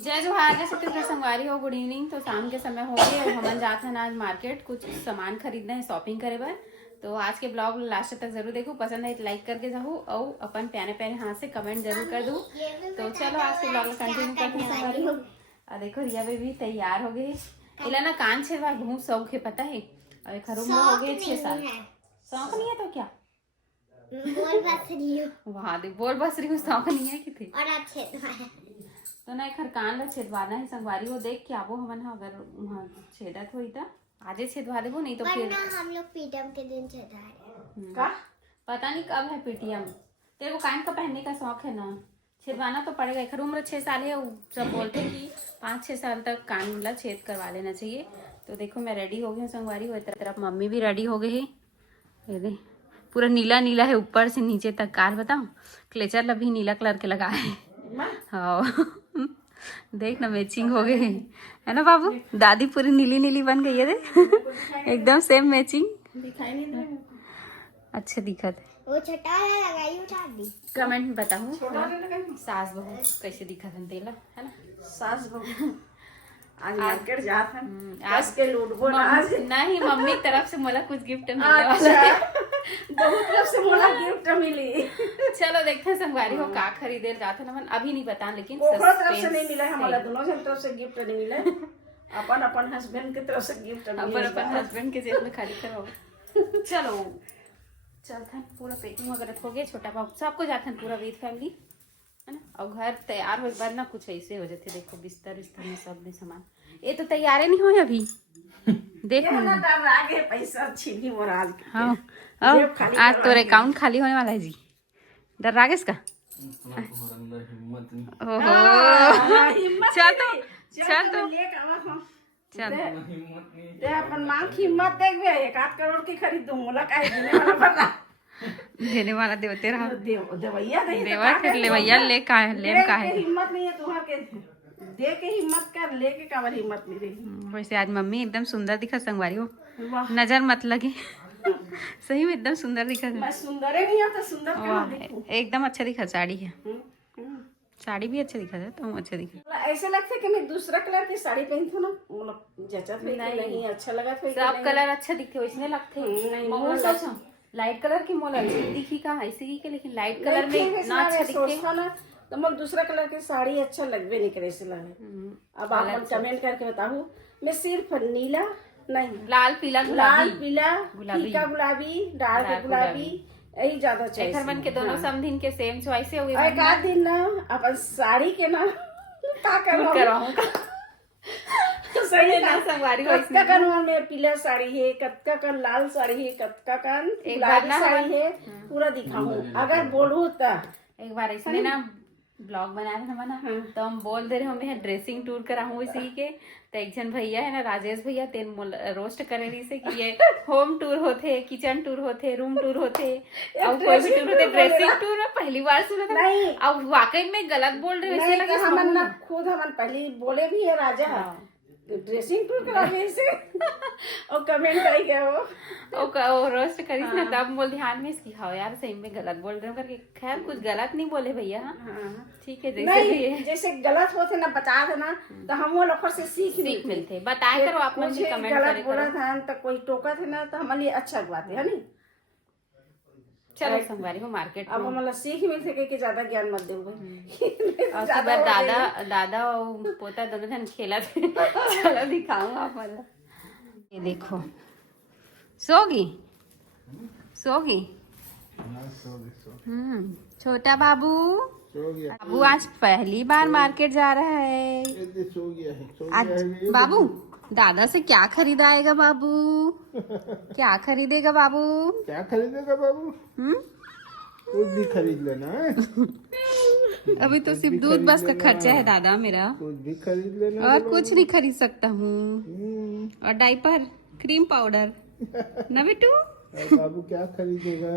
जय जोहार, जय छत्तीसगढ़ संगवारी हो। Good evening. तो शाम के समय हो गए और हमन जाते हैं आज मार्केट कुछ सामान खरीदना है, शॉपिंग करे बर। तो आज के ब्लॉग लास्ट तक जरूर देखो, पसंद है तो लाइक करके जाओ और अपन प्यारे प्यारे हाथ से कमेंट जरूर कर दो। तो चलो आज के ब्लॉग कंटिन्यू करते हैं संगवारी हो। और देखो रिया बेबी तैयार हो गई। इला ना कान छे बार बहुत शौक है, पता है। और एक उम्र हो गए 6 साल। शौक नहीं है तो क्या बोल बस रही हूँ। वहाँ दे बोल बस रही हूँ, शौक नहीं है कि थे और अच्छे तो ना एक कान ला छेदवाना है संगवारी हो। देख के आबो हमन हा, अगर वहाँ छेदत होई ता आजे छेदवा देबो, नहीं तो फिर हम लोग पीटम के दिन छेदा का पता नहीं कब है पीटीएम। तेरे को कान का पहनने का शौक है ना, छेदवाना तो पड़ेगा। एक उम्र 6 साल है, सब बोलते कि 5-6 साल तक कान ला छेद करवा लेना चाहिए। तो देखो मैं रेडी हो गई हूँ संगवारी हो। तरफ मम्मी भी रेडी हो गई है। ये दे पूरा नीला नीला है ऊपर से नीचे तक। कार बताओ क्लेचर ला भी नीला कलर के लगा है। हाँ देख ना मैचिंग हो गए है ना बाबू। दादी पूरी नीली नीली बन गई है रे एकदम सेम मैचिंग। दिखाई नहीं दे अच्छे दिखत है। वो छटा लगाई उठा दी। कमेंट में बताऊँ सास बहू कैसे दिखत है तेला, है ना। सास बहू आज मार्केट जात है। आज के लूटबो ना आज नहीं, मम्मी की तरफ से मला कुछ गिफ्ट मिलने वाला है। बहुत तरफ से मोला गिफ्ट मिली। चलो देखते हैं संगवारी हो का खरीदे जाते ना, अभी नहीं पता, लेकिन ओकरो तरफ से नहीं मिला है, हमारा दोनों जन तरफ से गिफ्ट नहीं मिला। अपन अपन हस्बैंड के तरफ से गिफ्ट मिला। अपन हस्बैंड के जेब में खाली करवाओ। चलो चलते हैं, पूरा पैकिंग वगैरह हो गया। छोटा बाबू सबको जाते हैं पूरा विद फैमिली, है ना। और घर तैयार हो बाद ना कुछ ऐसे हो जाते। देखो बिस्तर विस्तर में सब में सामान ये तो तैयार नहीं हुए अभी। देखो ना डर आगे पैसा छीनी मोर आज। हाँ आज तो अकाउंट खाली होने वाला है जी। डर रहा इसका। ओहो चल तो चल ते अपन मांग की हिम्मत देखबे 1 करोड़ की खरीद दूं मोला काहे देने वाला बता। देने वाला देवते रहा देवैया नहीं देवा फिर लेवैया ले का है लेम का है। हिम्मत नहीं है तुम्हार के दे के हिम्मत कर, लेके कावर हिम्मत नहीं रही। वैसे आज मम्मी एकदम सुंदर दिखा संगवारी हो, वाह नजर मत लगे। सही में एकदम सुंदर दिखा। मैं सुंदर ही नहीं आता, सुंदर कहाँ दिखूं। एकदम अच्छा दिखा। साड़ी है, साड़ी भी अच्छा दिखा है, तुम अच्छा दिखा। ऐसे लगता है कि मैं दूसरा कलर की साड़ी पहनती हूँ ना, मतलब जचत नहीं अच्छा लगा। सब कलर अच्छा दिखते वैसे लगते। लाइट कलर की मोल अच्छी दिखी का ऐसे ही के, लेकिन लाइट कलर में ना अच्छा दिखते ना तो मैं दूसरा कलर की साड़ी अच्छा लगवे नहीं करे ऐसे लगे। अब आप कमेंट करके बताओ। मैं सिर्फ नीला नहीं, लाल पीला लाल पीला फीका गुलाबी डार्क गुलाबी यही ज्यादा चाहिए। घर मन के दोनों समधिन के सेम चॉइस हो गई। एक आध दिन ना अपन साड़ी के ना का करवाऊंगा। सही है ना संगवारी हो। कत्का का में पीला साड़ी है, कत्का का लाल साड़ी है, कत्का का गुलाबी साड़ी है, पूरा दिखाऊं अगर बोलूं तो। एक बार ऐसे ना ब्लॉग बनाया था ना, तो हम बोल दे रहे हमें ड्रेसिंग टूर कराऊं इसी के। तो एक जन भैया है ना राजेश भैया, तेन रोस्ट करे रही से कि ये होम टूर होते, किचन टूर होते, रूम टूर होते और कोई भी टूर होते। ड्रेसिंग टूर में पहली बार सुना था नहीं। अब वाकई में गलत बोल रहे वैसे लगे। हमन ना खुद हमन पहले बोले भी है राजा ड्रेसिंग टूर करावे से और कमेंट आई गया वो रोस्ट करी ना, तब बोल ध्यान में इसकी हाँ यार सही में गलत बोल रहे हो करके। खैर कुछ गलत नहीं बोले भैया। ठीक है जैसे गलत होते ना बता देना तो हम वो लोग से सीख मिलते। बताया करो आप मुझे कमेंट गलत बोला था तो कोई टोका थे ना तो हमारे लिए अच्छा बात है नहीं। चलो संगवारी हो मार्केट अब मतलब सीख मिलते कि ज्यादा ज्ञान मत दो भाई। और सुबह दादा और पोता दोनों जन खेला थे। चलो दिखाऊं आप वाला। ये देखो सोगी छोटा बाबू बाबू आज पहली बार मार्केट जा रहा है। आज बाबू दादा से क्या खरीदाएगा बाबू? क्या खरीदेगा बाबू? क्या खरीदेगा बाबू? कुछ भी खरीद लेना है। अभी तो सिर्फ दूध बस का खर्चा है दादा मेरा। कुछ भी खरीद लेना और कुछ नहीं खरीद सकता हूँ। और डायपर क्रीम पाउडर ना बेटू। बाबू क्या खरीदेगा?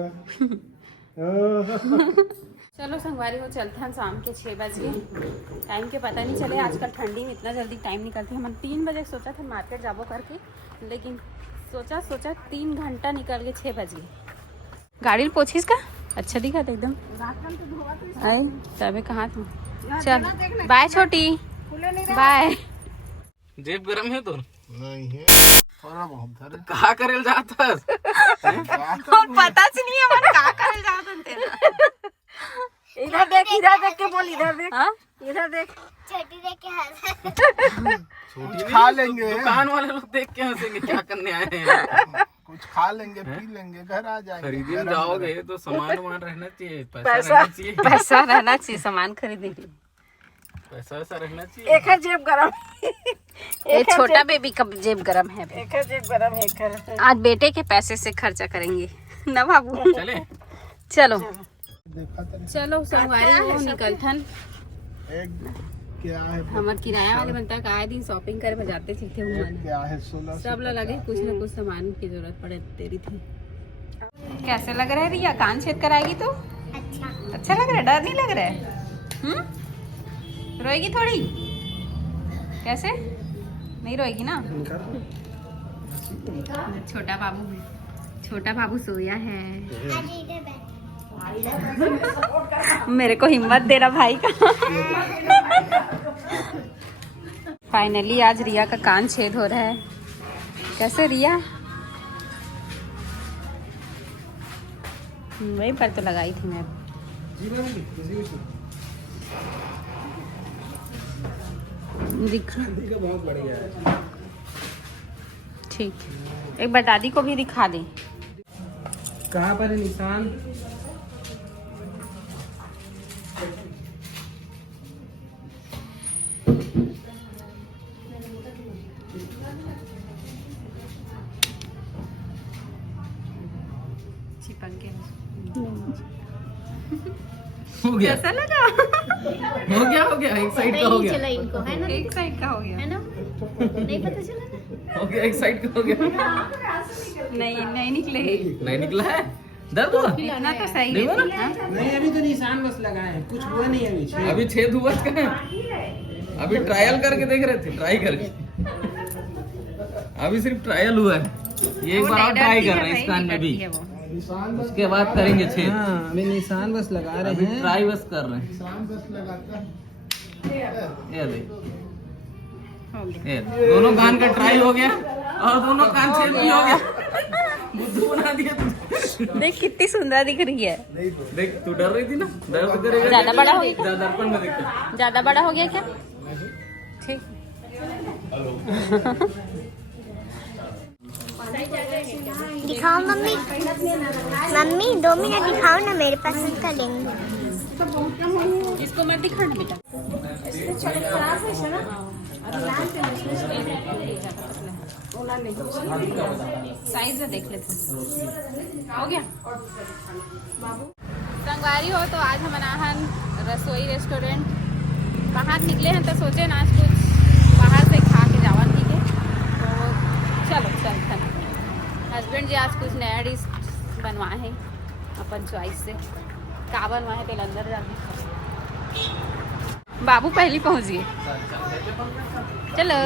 चलो संगवारी हो चलते हैं। शाम के 6 बजे टाइम के पता नहीं चले। आजकल ठंडी में इतना जल्दी टाइम निकलती है। हम 3 बजे सोचा था मार्केट जाबो करके, लेकिन सोचा 3 घंटा निकल गए 6 बजे। गाड़ी पोछीस का अच्छा दिखा था एकदम। आए तबे कहाँ तुम। चल बाय छोटी। बाय। जेब गरम है तो नहीं है थोड़ा बहुत धरे कहा करेल जाता पता च नहीं है का करल जात इधर देख के बोल, इधर देख, हां इधर देख। छोटी देख के हंस कुछ खा लेंगे दुकान वाले लोग देख के हंसेंगे क्या करने आए हैं। कुछ खा लेंगे पी लेंगे घर आ जाएंगे खरीदने जाओगे तो सामान वामान रहना चाहिए, पैसा रहना चाहिए, पैसा रहना चाहिए सामान खरीदने के लिए। पैसा वैसा रहना चाहिए। एक है जेब गरम, ये छोटा बेबी का जेब गरम है। एक है जेब गरम, एक है। आज बेटे के पैसे से खर्चा करेंगे ना बाबू। चले चलो देखा तो चलो संगवारी हो निकलथन। एक क्या है हमार किराया वाले बनता का आए दिन शॉपिंग करे बजाते सीखे हुए क्या है 16 सब लोग लगे कुछ न कुछ सामान की जरूरत पड़े तेरी थी। कैसे लग रहा है रिया? कान छेद कराएगी तो अच्छा लग रहा है? डर नहीं लग रहा है? रोएगी थोड़ी? कैसे नहीं रोएगी ना? छोटा बाबू सोया है। आज इधर बैठ मेरे को हिम्मत देना भाई का। फाइनली आज रिया का कान छेद हो रहा है। कैसे रिया? वही पर तो लगाई थी मैं। दिख बहुत बढ़िया है। ठीक, एक बार दादी को भी दिखा दे। कहाँ पर है निशान? चिपक गया। हो गया, कैसा लगा? हो गया, एक साइड का हो गया, चला इनको है ना, एक साइड का हो गया। है ना, नहीं पता चला। हो गया, एक साइड का हो गया। नहीं निकले। नहीं निकला है, दर्द हुआ? इतना तो सही नहीं हुआ है। ना? हाँ? नहीं अभी तो निशान बस लगा है, कुछ हुआ नहीं अभी। अभी छेद हुआ क्या? अभी ट्रायल करके देख रहे थे, ट्राई करके। अभी सिर्फ ट्रायल हुआ है, ये एक वो बार और नहीं ट्राई डरती कर है रहे हैं इस भाई, कान में भी, डरती है वो। उसके बाद करेंगे छेद। हाँ अभी निशान बस लगा रहे अभी हैं। ट्राई बस कर रहे हैं। शाम 10 लगाता है ये देख, हो गया। ये दोनों कान का ट्राई हो गया और दोनों कान छेद भी हो गया। बुद्धू बना दिया तू। देख कितनी सुंदर दिख रही है। देख तू डर रही थी ना, दर्द करेगा। ज्यादा बड़ा हो गया क्या? दर्पण में देखते। ज्यादा बड़ा हो गया क्या? ठीक। दिखाओ मम्मी, मम्मी 2 मिनट दिखाओ ना, मेरे पास इसका लेंगे। इसको मत दिखाना बेटा। साइज से देख लेते हैं। हो गया संगवारी हो तो आज हम अनाहन रसोई रेस्टोरेंट बाहर निकले हैं तो सोचे ना आज कुछ बाहर से खा के जावन ठीक है। तो चलो चलते हैं। हस्बैंड जी आज कुछ नया डिश बनवाए हैं अपन चॉइस से। का बनवाए हैं तेल अंदर जाके। बाबू पहले पहुंच गए। चलो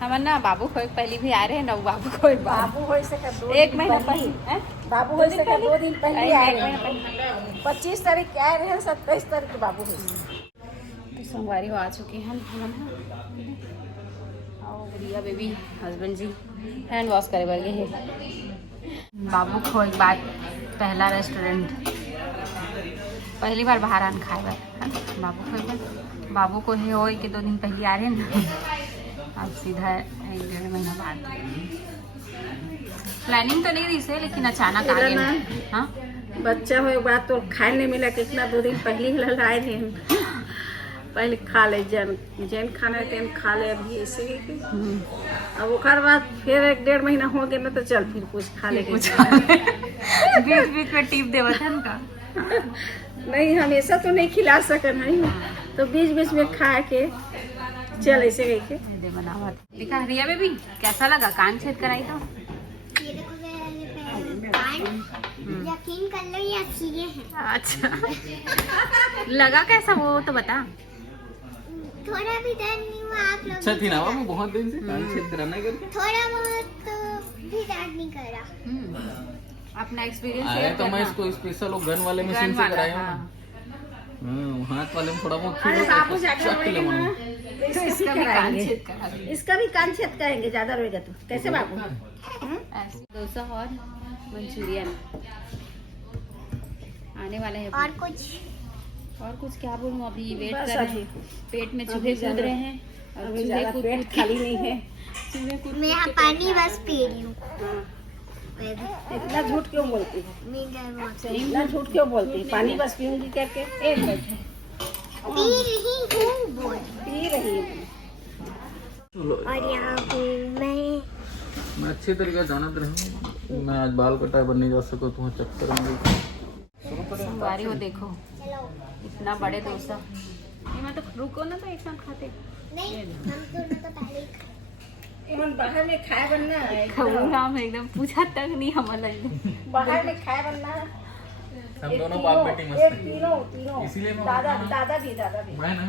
हम ना बाबू को पहली भी आ रहे हैं ना, बाबू को बाबू हो सके 1 महीना पहले हैं? बाबू हो सके 2 दिन पहले आए एक महीना हैं। 25 तारीख के आए रहे, 27 तारीख के बाबू हो। सोमवारी हो आ चुके हैं हम और रिया बेबी हस्बैंड जी हैंड वॉश करे बरगे है। बाबू को एक बार पहला रेस्टोरेंट पहली बार बाहर आन खाए बार बाबू को एक बार बाबू को है हो कि 2 दिन पहले आ रहे हैं ना। अब सीधा 1-1.5 महीना बाद प्लानिंग तो नहीं रही से, लेकिन अचानक आ गए। हाँ बच्चा हो बात तो खाए नहीं मिला, कितना 2 दिन पहले ही लाए थे। पहले खा ले जैन खाना तेन खा ले, अभी ऐसे ही अब ओकर बाद फिर 1-1.5 महीना हो गया ना, तो चल फिर कुछ खा ले। बीच बीच में टिप देवा था उनका। नहीं हमेशा तो नहीं खिला सकन है, तो बीच बीच में खा के चल ऐसे गई के। दिखा रिया बेबी कैसा लगा? कान छेद कराई तो ये देखो मेरे कान, यकीन कर लो ये असली है। अच्छा लगा कैसा वो तो बता। थोड़ा भी डर नहीं हुआ आप लोग। अच्छा थी ना वो बहुत दिन से कान छेद कराना करके। थोड़ा बहुत भी डर नहीं करा। अपना एक्सपीरियंस अरे तो मैं इसको स्पेशल वो गन वाले मशीन से कराया हूँ। हाथ वाले में थोड़ा बहुत अरे बाबू जाकर चक ले रोएगा मनो। ना, तो इसका भी कान छेद कराएंगे। इसका भी कान छेद करेंगे ज्यादा रोएगा तो। कैसे बाबू? ऐसे डोसा और मंचूरियन आने वाला है। और कुछ और कुछ क्या बोलूं, अभी वेट बस कर रहे अभी। हैं। पेट में चूहे कूद रहे हैं और अभी चूहे ज्यादा कूद पेट खाली नहीं है। चूहे कूद मैं यहाँ पानी बस पी रही हूँ। इतना झूठ क्यों बोलती है? इतना झूठ क्यों बोलती है? पानी बस पीऊंगी करके एक मिनट पी रही हूँ बोल। पी रही हूँ। और यहाँ पे मैं अच्छे तरीके से जानत रही मैं आज बाल कटाए बन नहीं जा सको तुम्हें चक्कर में संगवारी हो देखो इतना बड़े डोसा। ये मैं तो रुको ना तो एक साथ खाते नहीं, हम दोनों तो पहले ही खाए। एमन बाहर में खाए बनना है। हम एकदम पूछा तक नहीं हमारा बाहर में खाए बनना। हम दोनों बाप बेटी मस्त एक हैं। तीनों इसीलिए मैं दादा भी मैं ना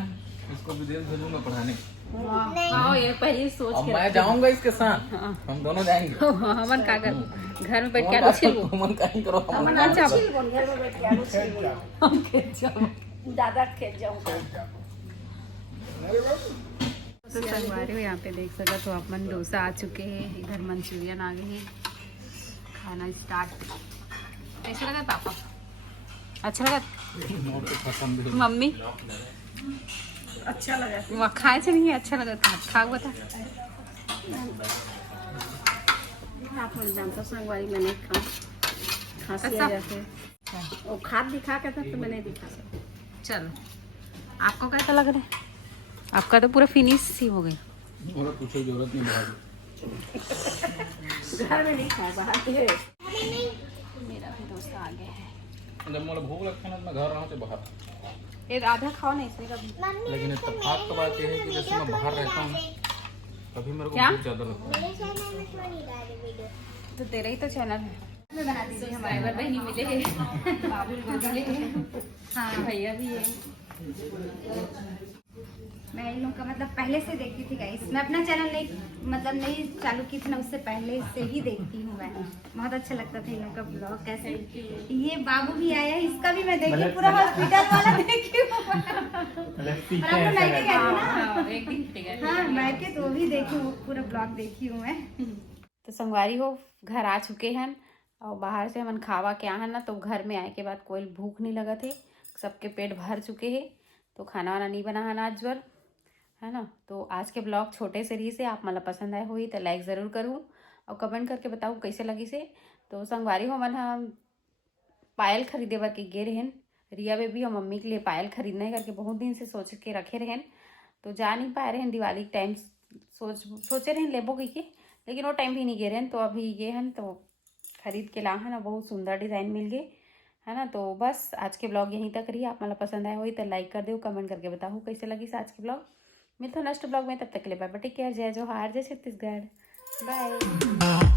इसको विदेश भेजूंगा पढ़ाने हाँ ये पहले ही सोच अब के मैं जाऊंगा इसके साथ हाँ। हम दोनों जाएंगे हमन का कर घर में बैठ के आलू छिलबो मन कहीं करो हम मन अच्छा घर में बैठ के आलू छील लो। हम खेत जाओ दादा खेत जाऊंगा। तो संगवारी हो यहाँ पे देख सका तो अपन डोसा आ चुके हैं, इधर मंचूरियन आ गए हैं। खाना स्टार्ट। कैसा लगा पापा? अच्छा लगा पसंद है मम्मी? अच्छा लगा। वहाँ खाए से नहीं अच्छा लगा था खा बता। आप लोग जानते संगवारी मैंने खांसी आ जाते वो खाद दिखा के था तो मैंने दिखा। चलो आपको कैसा लग रहा है? आपका तो पूरा फिनिश ही हो गया। और पूछो जरूरत नहीं बाहर घर में नहीं खाया बाहर के। मेरा भी दोस्त आ गया है। जब मुझे भूख लगता है ना मैं घर रहा हूँ बाहर एक आधा खाओ ना इसमें कभी। लेकिन इत्तेफाक की बात यह है कि जैसे मैं बाहर रहता हूँ तभी मेरे को क्या? भूख ज्यादा लगता है मेरे चैनल में क्यों नहीं डाले वीडियो? तो तेरा ही तो चैनल है। सब्सक्राइबर बहनी मिले हैं, बाबू भी मिले हैं, हाँ भैया भी है। मैं इन लोग का मतलब पहले से देखती थी गाइस। मैं अपना चैनल नहीं चालू की थी ना, उससे पहले से ही देखती हूँ मैं। बहुत अच्छा लगता था इन लोग का ब्लॉग कैसे। ये बाबू भी आया है, इसका भी मैं देखी पूरा हॉस्पिटल वाला देखी हूँ। और आपको मायके गए थे ना? हाँ, एक दिन गए। हाँ मायके तो वो भी देखी हूँ, पूरा ब्लॉग देखी हूँ मैं। तो संगवारी हो घर आ चुके हैं और बाहर से हम खावा के आए ना, तो घर में आए के बाद कोई भूख नहीं लगा थे, सबके पेट भर चुके हैं। तो खाना वाना नहीं बना है आज वर है ना। तो आज के ब्लॉग छोटे से रही से आप मतलब पसंद आए हुई तो लाइक ज़रूर करूँ और कमेंट करके बताऊँ कैसे लगी से। तो संगवारी हो मन हम पायल खरीदे बर के गे रहन रिया बेबी और मम्मी के लिए पायल खरीदना है करके बहुत दिन से सोच के रखे रहन। तो जा नहीं पाए रहन दिवाली के टाइम सोचे रहन लेबो कही के, लेकिन वो टाइम भी नहीं गे रहन। तो अभी ये हन तो खरीद के ला है ना, बहुत सुंदर डिज़ाइन मिल गए है ना। तो बस आज के ब्लॉग यहीं तक रही। आप मतलब पसंद आए हुई तो लाइक कर दो, कमेंट करके बताओ कैसे लगी से आज के ब्लॉग। मिलता हूँ नेक्स्ट ब्लॉग में, तब तक के लिए बाय बाय, टेक केयर, जय जोहार, जय छत्तीसगढ़, बाय।